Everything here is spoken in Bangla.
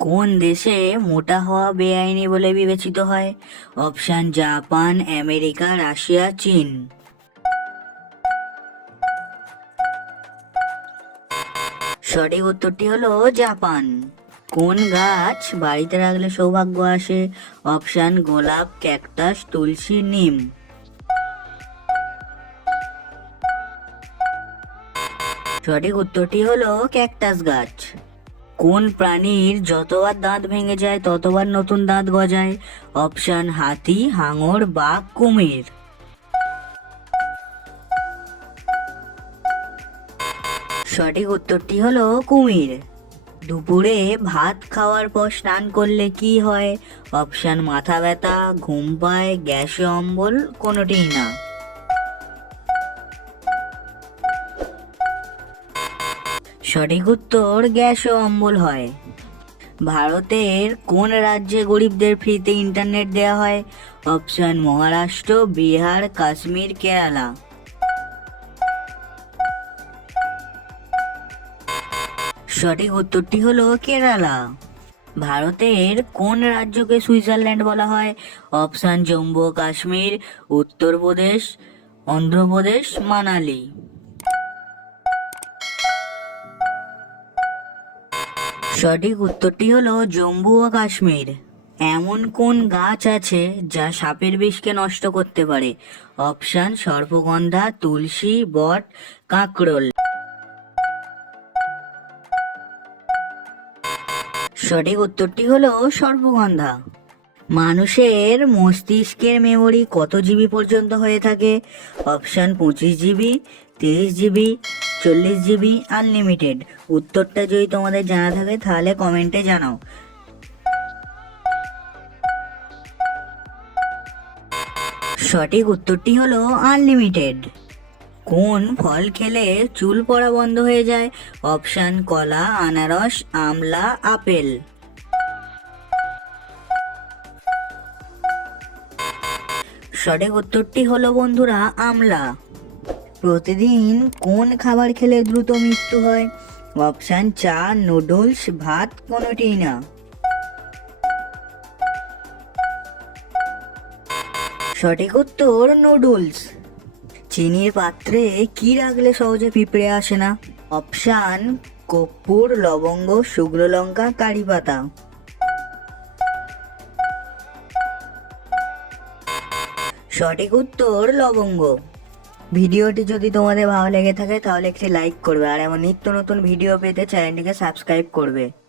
কোন দেশে মোটা হওয়া বেআইনি বলে বিবেচিত হয়? অপশন জাপান, আমেরিকা, রাশিয়া, চীন। সঠিক উত্তরটি হলো জাপান। কোন গাছ বাড়িতে রাখলে সৌভাগ্য আসে? অপশন গোলাপ, ক্যাকটাস, তুলসী, নিম। সঠিক উত্তরটি হলো ক্যাকটাস গাছ। কোন প্রাণীর যতবার দাঁত ভেঙে যায় ততবার নতুন দাঁত গজায়? অপশন হাতি, হাঙর, বাঘ, কুমির। সঠিক উত্তরটি হলো কুমির। দুপুরে ভাত খাওয়ার পর স্নান করলে কি হয়? অপশন মাথা ব্যথা, ঘুম পায়, গ্যাসে অম্বল, কোনোটিই না। সঠিক উত্তর গ্যাসে অম্বল হয়। ভারতের কোন রাজ্যে গরিবদের ফ্রিতে ইন্টারনেট দেওয়া হয়? অপশন মহারাষ্ট্র, বিহার, কাশ্মীর, কেরালা। সঠিক উত্তরটি হলো কেরালা। ভারতের কোন রাজ্যকে সুইজারল্যান্ড বলা হয়? অপশন জম্মু ও কাশ্মীর, উত্তরপ্রদেশ, অন্ধ্রপ্রদেশ, মানালি। সঠিক উত্তরটি হলো জম্মু ও কাশ্মীর। এমন কোন গাছ আছে যা সাপের বিষকে নষ্ট করতে পারে? অপশন সর্পগন্ধা, তুলসী, বট, কাঁকরোল। সঠিক উত্তরটি হলো সর্পগন্ধা। মানুষের মস্তিষ্কের মেমোরি কত জিবি পর্যন্ত হয়ে থাকে? Option 25 GB, 30 GB, 40 GB, unlimited. উত্তরটা যদি তোমাদের জানা থাকে তাহলে কমেন্টে জানাও। সঠিক উত্তরটি হলো আনলিমিটেড। কোন ফল খেলে চুল পড়া বন্ধ হয়ে যায়? অপশন কলা, আনারস, আমলা, আপেল। সঠিক উত্তরটি হলো বন্ধুরা আমলা। প্রতিদিন কোন খাবার খেলে দ্রুত মৃত্যু হয়? অপশন চা, নুডলস, ভাত, কোনোটিই না। সঠিক উত্তর নুডলস। চিনির পাত্রে কি রাখলে সহজে পিঁপড়ে আসে না? অপশন কর্পূর, লবঙ্গ, শুকনো লঙ্কা, কারি পাতা। সঠিক উত্তর লবঙ্গ। ভিডিওটি যদি তোমাদের ভালো লেগে থাকে তাহলে একটি লাইক করবে আর এমন নিত্য নতুন ভিডিও পেতে চ্যানেলটিকে সাবস্ক্রাইব করবে।